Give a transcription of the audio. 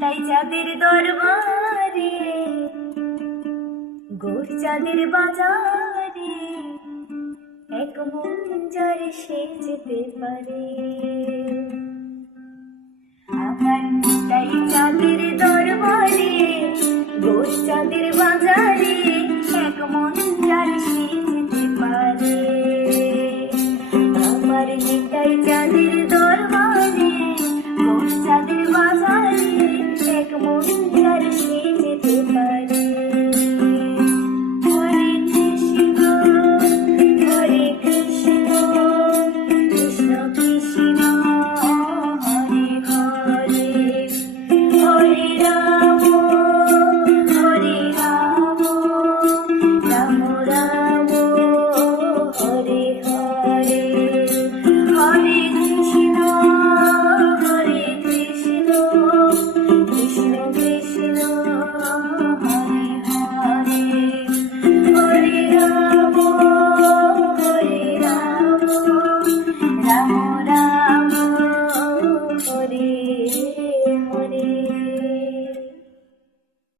নিতাই চাঁদের দরবারে, গোর চাঁদের বাজারে এক মন যার সে যেতে পারে। আমার নিতাই চাঁদের দরবারে, গোর চাঁদের বাজারে এক মন যার সে যেতে পারে। আমার নিতাই চাঁদের দরবারে, গোর চাঁদের বাজারে এক মন